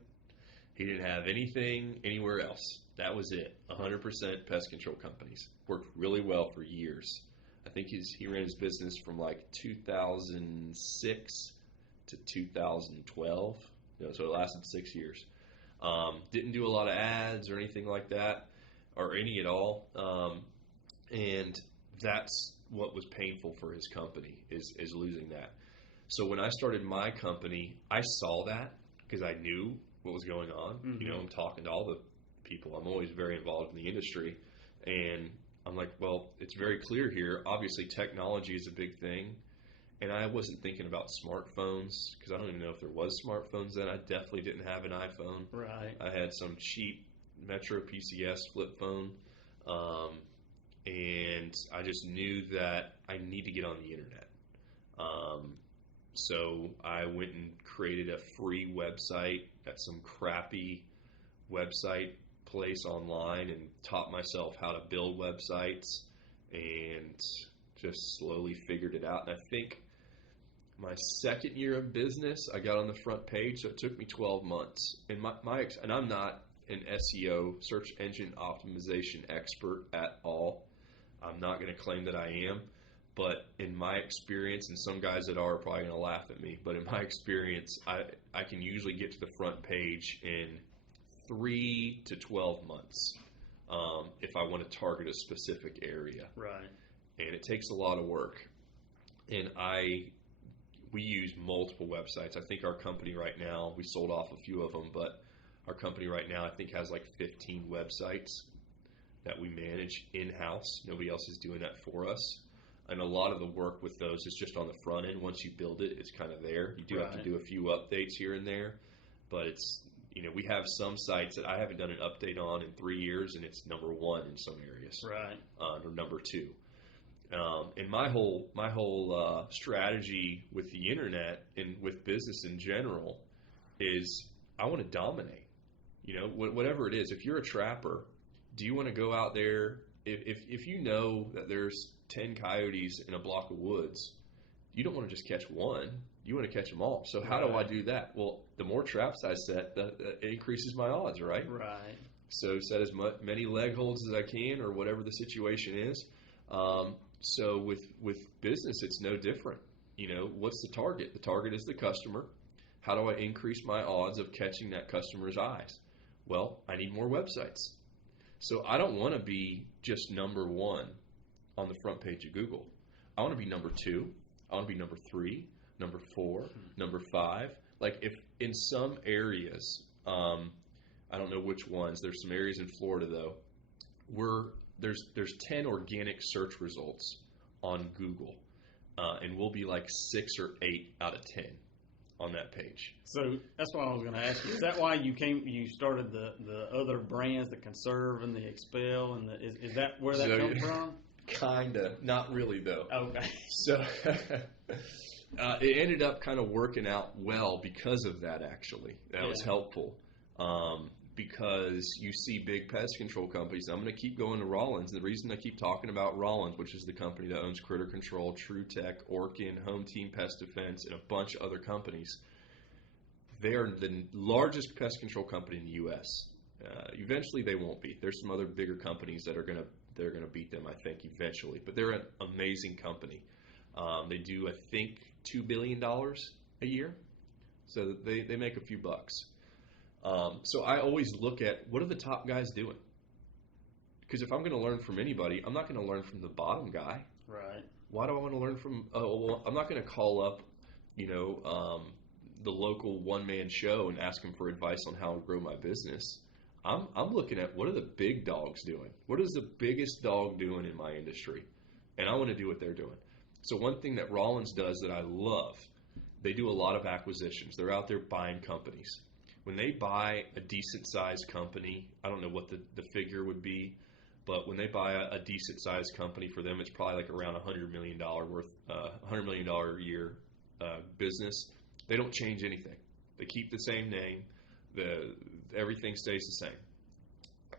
He didn't have anything anywhere else. That was it. 100% pest control companies. Worked really well for years. I think he ran his business from like 2006 to 2012. So it lasted 6 years. Didn't do a lot of ads or anything like that, or any at all. And that's what was painful for his company, is losing that. So when I started my company, I saw that because I knew what was going on. Mm-hmm. I'm talking to all the people. I'm always very involved in the industry. And I'm like, well, it's very clear here. Obviously, technology is a big thing. And I wasn't thinking about smartphones because I don't even know if there was smartphones then. I definitely didn't have an iPhone. Right. I had some cheap Metro PCS flip phone. And I just knew that I need to get on the internet. So I went and created a free website at some crappy website place online and taught myself how to build websites and just slowly figured it out. And I think my second year of business, I got on the front page, so it took me 12 months. And and I'm not an SEO, search engine optimization expert at all. I'm not going to claim that I am. But in my experience, and some guys that are probably going to laugh at me, but in my experience, I can usually get to the front page in 3 to 12 months if I want to target a specific area. Right. And it takes a lot of work. And we use multiple websites. I think our company right now, we sold off a few of them, but our company right now I think has like 15 websites that we manage in-house. Nobody else is doing that for us. And a lot of the work with those is just on the front end. Once you build it, it's kind of there. You do have to do a few updates here and there, but it's, we have some sites that I haven't done an update on in 3 years, and it's number 1 in some areas, right, or number 2. And my whole strategy with the internet and with business in general is I want to dominate. Whatever it is. If you're a trapper, do you want to go out there? If you know that there's 10 coyotes in a block of woods, you don't want to just catch one. You want to catch them all. So how do I do that? Well, the more traps I set, it increases my odds, right? Right. So set as many leg holds as I can, or whatever the situation is. So with business, it's no different. What's the target? The target is the customer. How do I increase my odds of catching that customer's eyes? Well, I need more websites. So I don't want to be just number 1 on the front page of Google. I want to be number 2. I want to be number 3, number 4, number 5. Like if in some areas, I don't know which ones. There's some areas in Florida though, there's 10 organic search results on Google, and we'll be like 6 or 8 out of 10 on that page. So that's what I was going to ask you. Is that why you started the other brands, the Conserv and the Expel, and is that where that comes from? Kinda, not really though. Okay. So it ended up kind of working out well because of that. Actually, that was helpful. Because you see big pest control companies. I'm going to keep going to Rollins. The reason I keep talking about Rollins, which is the company that owns Critter Control, True Tech, Orkin, Home Team Pest Defense, and a bunch of other companies, they are the largest pest control company in the U.S. Eventually, they won't be. There's some other bigger companies that are going to beat them, I think, eventually. But they're an amazing company. They do, I think, $2 billion a year. So they make a few bucks. So I always look at what are the top guys doing? Because if I'm going to learn from anybody, I'm not going to learn from the bottom guy. Right. Why do I want to learn from? I'm not going to call up, the local one-man show and ask him for advice on how to grow my business. I'm looking at what are the big dogs doing? What is the biggest dog doing in my industry? And I want to do what they're doing. So one thing that Rollins does that I love, they do a lot of acquisitions. They're out there buying companies. When they buy a decent-sized company, I don't know what the figure would be, but when they buy a decent-sized company, for them it's probably like around $100 million worth, $100 million a year business. They don't change anything. They keep the same name. Everything stays the same.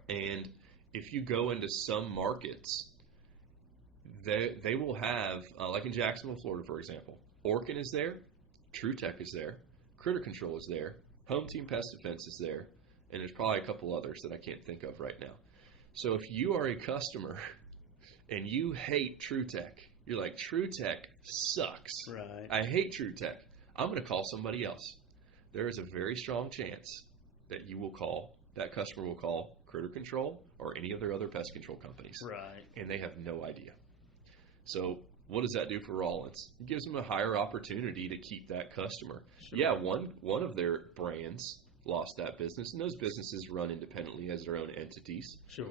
And if you go into some markets, they will have, like in Jacksonville, Florida, for example, Orkin is there, TruTech is there, Critter Control is there, Home Team Pest Defense is there, and there's probably a couple others that I can't think of right now. So if you are a customer and you hate TruTech, you're like, TruTech sucks. Right. I hate TruTech. I'm going to call somebody else. There is a very strong chance that that customer will call Critter Control or any of their other pest control companies. Right. And they have no idea. So what does that do for Rollins? It gives them a higher opportunity to keep that customer. Sure. Yeah, one of their brands lost that business, and those businesses run independently as their own entities. Sure.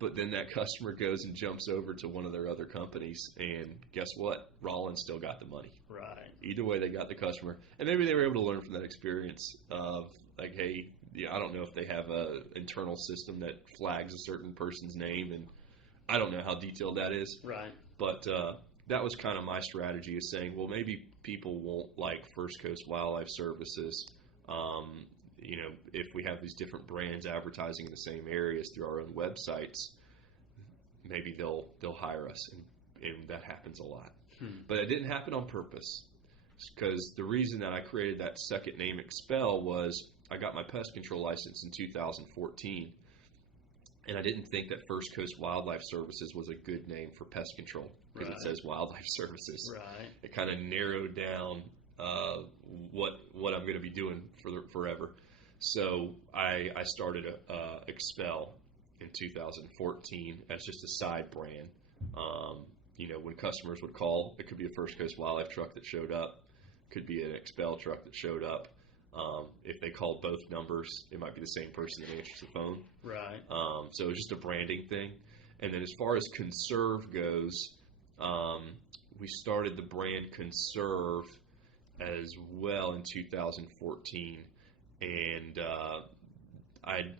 But then that customer goes and jumps over to one of their other companies, and guess what? Rollins still got the money. Right. Either way, they got the customer. And maybe they were able to learn from that experience of, like, hey, yeah, I don't know if they have an internal system that flags a certain person's name, and I don't know how detailed that is. Right. But that was kind of my strategy, is saying, well, maybe people won't like First Coast Wildlife Services, if we have these different brands advertising in the same areas through our own websites, maybe they'll hire us, and that happens a lot. But it didn't happen on purpose, because the reason that I created that second name, Expel, was I got my pest control license in 2014, and I didn't think that First Coast Wildlife Services was a good name for pest control, because it says Wildlife Services. Right. It kind of narrowed down what I'm going to be doing forever. So I started Expel in 2014 as just a side brand. When customers would call, it could be a First Coast Wildlife truck that showed up, could be an Expel truck that showed up. If they called both numbers, it might be the same person that answers the phone. Right. So it was just a branding thing. And then as far as Conserv goes, we started the brand Conserv as well in 2014, and I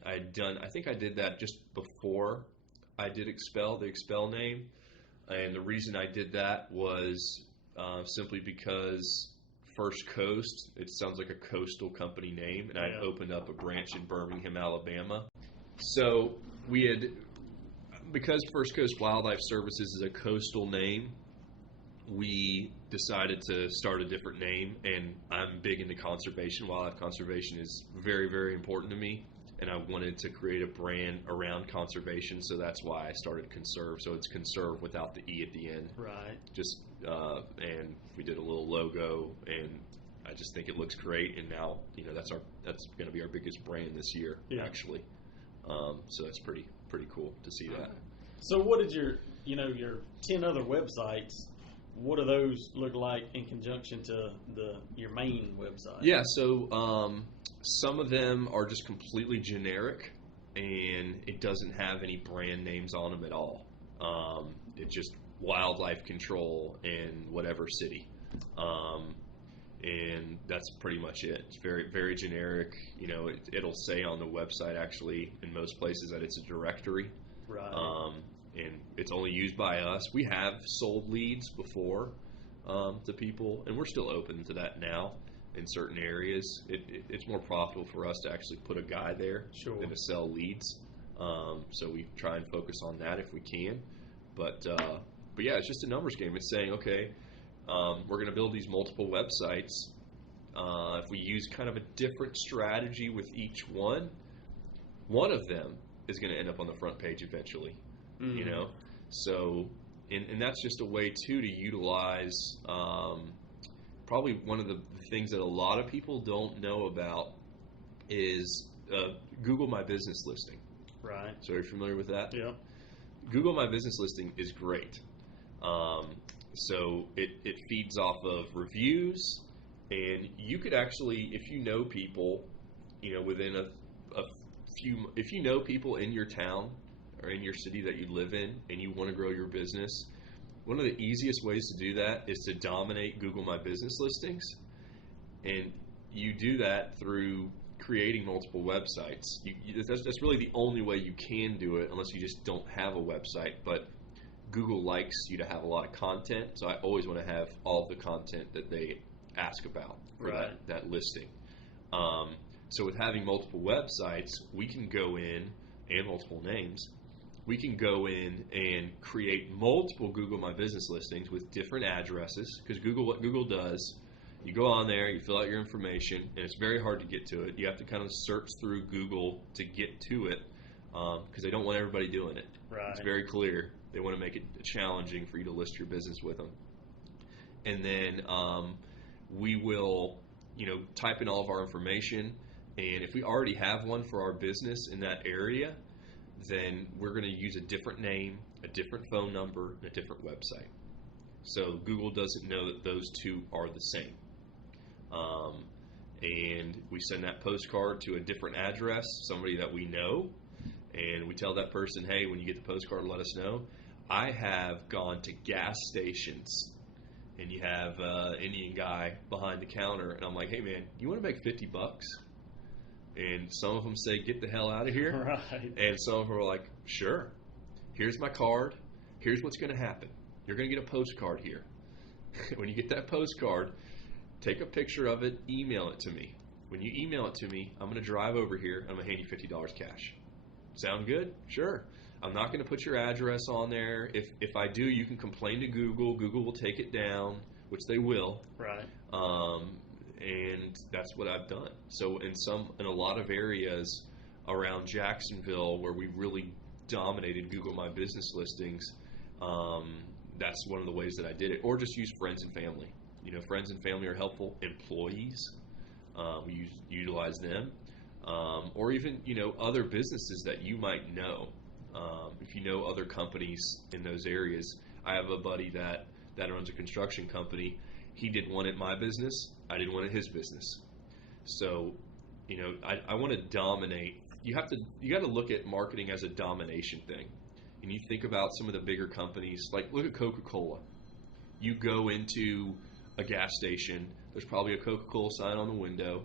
think I did that just before I did Expel, the Expel name. And the reason I did that was simply because First Coast, it sounds like a coastal company name, and I opened up a branch in Birmingham, Alabama. So because First Coast Wildlife Services is a coastal name, we decided to start a different name, and I'm big into conservation. Wildlife conservation is very, very important to me, and I wanted to create a brand around conservation, so that's why I started Conserv. So it's Conserv without the E at the end. Right. Just and we did a little logo, and I just think it looks great, and now that's going to be our biggest brand this year, actually. So that's pretty cool to see that. So what did your 10 other websites, what do those look like in conjunction to your main website? Yeah, so some of them are just completely generic, and it doesn't have any brand names on them at all. It's just wildlife control in whatever city. And that's pretty much it. It's very, very generic. It'll say on the website, actually, in most places, that it's a directory. Right. And it's only used by us. We have sold leads before to people, and we're still open to that now in certain areas. It's more profitable for us to actually put a guy there than to sell leads. So we try and focus on that if we can. But yeah, it's just a numbers game. It's saying, okay, we're going to build these multiple websites. If we use kind of a different strategy with each one of them is going to end up on the front page eventually. So and that's just a way too to utilize probably one of the things that a lot of people don't know about is Google My Business Listing. Right. So are you familiar with that? Yeah. Google My Business Listing is great. So it feeds off of reviews, and you could actually, if you know people, within a few, if you know people in your town or in your city that you live in and you want to grow your business, one of the easiest ways to do that is to dominate Google My Business Listings. And you do that through creating multiple websites. That's really the only way you can do it, unless you just don't have a website. But Google likes you to have a lot of content, so I always want to have all of the content that they ask about for that listing. So with having multiple websites, we can go in, and multiple names, we can go in and create multiple Google My Business listings with different addresses, because what Google does, you go on there, you fill out your information, and it's very hard to get to it. You have to kind of search through Google to get to it, because they don't want everybody doing it. Right. It's very clear. They want to make it challenging for you to list your business with them. And then we will, type in all of our information, and if we already have one for our business in that area, then we're going to use a different name, a different phone number, and a different website. So Google doesn't know that those two are the same. And we send that postcard to a different address, somebody that we know, and we tell that person, hey, when you get the postcard, let us know. I have gone to gas stations, and you have an Indian guy behind the counter, and I'm like, hey, man, you want to make $50? And some of them say, get the hell out of here. Right. And some of them are like, sure. Here's my card. Here's what's going to happen. You're going to get a postcard here. When you get that postcard, take a picture of it, email it to me. When you email it to me, I'm going to drive over here, and I'm going to hand you $50 cash. Sound good? Sure. I'm not going to put your address on there. If I do, you can complain to Google. Google will take it down, which they will. Right. And that's what I've done. So in a lot of areas around Jacksonville where we really dominated Google My Business listings, that's one of the ways that I did it. Or just use friends and family. Friends and family are helpful. Employees, we utilize them. Or even, other businesses that you might know. If you know other companies in those areas. I have a buddy that owns a construction company. He didn't want it my business. I didn't want it his business. So, I want to dominate. You got to look at marketing as a domination thing. And you think about some of the bigger companies, like look at Coca-Cola. You go into a gas station, there's probably a Coca-Cola sign on the window.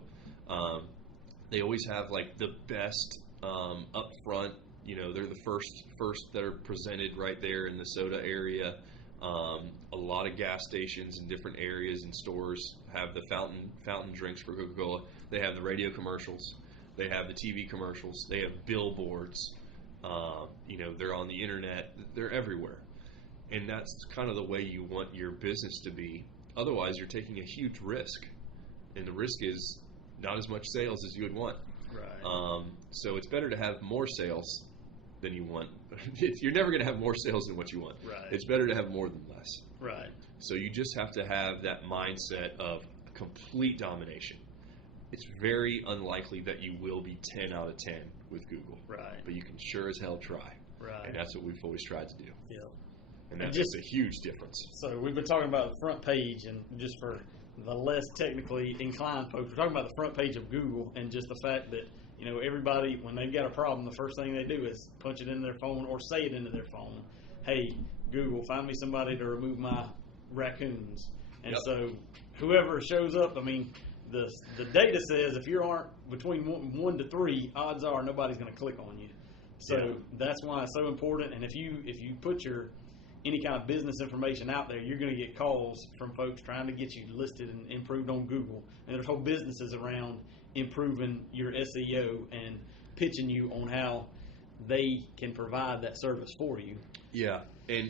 They always have like the best up front. They're the first that are presented right there in the soda area. A lot of gas stations in different areas and stores have the fountain drinks for Coca-Cola. They have the radio commercials. They have the TV commercials. They have billboards. They're on the internet. They're everywhere. And that's kind of the way you want your business to be. Otherwise, you're taking a huge risk. And the risk is not as much sales as you would want. Right. So it's better to have more sales than you want. You're never going to have more sales than what you want. Right. It's better to have more than less. Right. So you just have to have that mindset of complete domination. It's very unlikely that you will be 10 out of 10 with Google. Right. But you can sure as hell try. Right. And that's what we've always tried to do. Yeah. And that makes a huge difference. So we've been talking about the front page, and just for the less technically inclined folks, we're talking about the front page of Google, and just the fact that everybody, when they've got a problem, the first thing they do is punch it into their phone or say it into their phone. Hey, Google, find me somebody to remove my raccoons. And so whoever shows up, the data says if you aren't between 1 to 3, odds are nobody's going to click on you. So that's why it's so important. And if you put any kind of business information out there, you're going to get calls from folks trying to get you listed and improved on Google. And there's whole businesses around improving your SEO and pitching you on how they can provide that service for you. Yeah. And,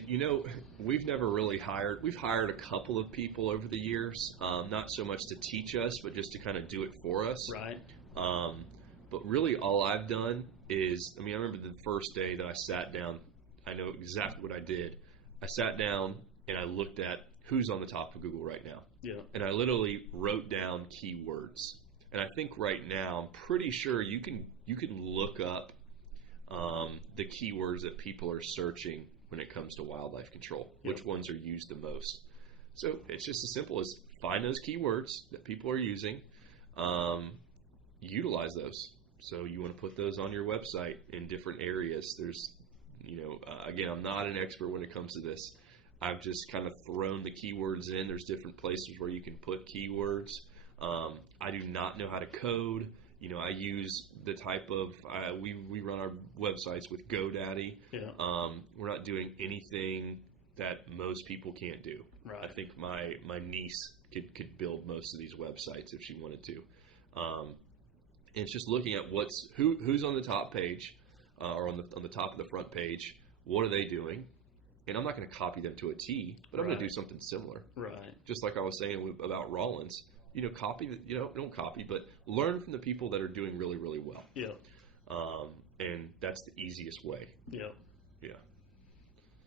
we've never really we've hired a couple of people over the years, not so much to teach us, but just to kind of do it for us. Right. But really all I've done is, I remember the first day that I sat down, I know exactly what I did. I sat down and I looked at who's on the top of Google right now. Yeah. And I literally wrote down keywords. And I think right now, I'm pretty sure you can look up the keywords that people are searching when it comes to wildlife control, which ones are used the most. So it's just as simple as find those keywords that people are using, utilize those. So you want to put those on your website in different areas. There's, again, I'm not an expert when it comes to this. I've just kind of thrown the keywords in. There's different places where you can put keywords. I do not know how to code. I use the type of, we run our websites with GoDaddy. Yeah. We're not doing anything that most people can't do. Right. I think my niece could build most of these websites if she wanted to. And it's just looking at who's on the top page, or on the top of the front page, what are they doing? And I'm not going to copy them to a T, but I'm going to Right. do something similar. Right. Just like I was saying about Rollins, don't copy, but learn from the people that are doing really, really well. Yeah. And that's the easiest way. Yeah. Yeah.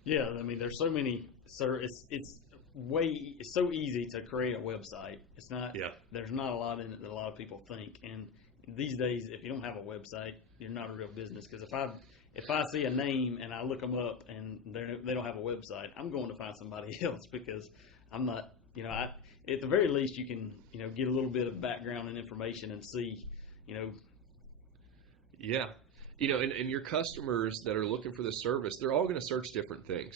Yeah. I mean, there's so many. Sir, it's so easy to create a website. It's not. Yeah. There's not a lot in it that a lot of people think. And these days, if you don't have a website, you're not a real business. Because if I see a name and I look them up and they don't have a website, I'm going to find somebody else because I'm not. At the very least, you can get a little bit of background and information and see. Yeah. And your customers that are looking for this service, they're all going to search different things.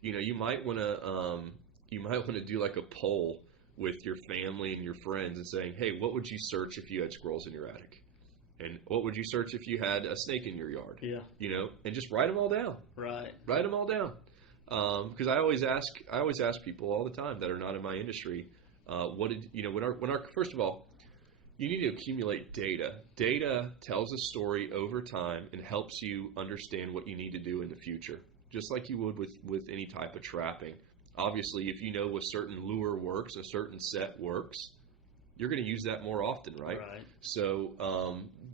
You might want to do like a poll with your family and your friends and saying, hey, what would you search if you had squirrels in your attic? And what would you search if you had a snake in your yard? Yeah. And just write them all down. Right. Write them all down. Because I always ask people all the time that are not in my industry, first of all, you need to accumulate data. Data tells a story over time and helps you understand what you need to do in the future, just like you would with any type of trapping. Obviously, if you know a certain lure works, a certain set works, you're going to use that more often, right? Right. So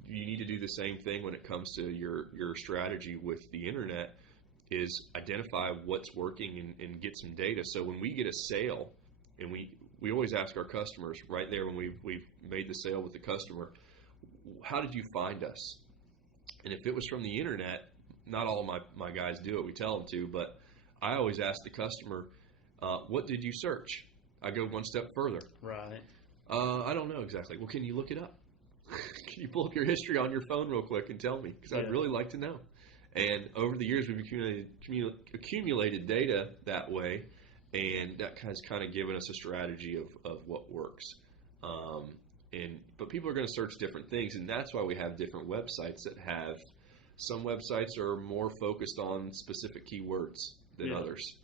you need to do the same thing when it comes to your strategy with the internet, is identify what's working and get some data. So when we get a sale, and we always ask our customers right there when we've made the sale with the customer, how did you find us? And if it was from the internet, not all of my guys do it. We tell them to, but I always ask the customer, what did you search? I go one step further. Right. I don't know exactly. Well, can you look it up? Can you pull up your history on your phone real quick and tell me? Because I'd really like to know. And over the years, we've accumulated data that way, and that has kind of given us a strategy of what works. But people are going to search different things, and that's why we have different websites that have. Some websites are more focused on specific keywords than others.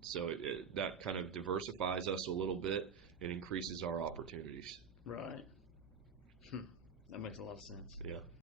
So that kind of diversifies us a little bit and increases our opportunities. Right. That makes a lot of sense. Yeah.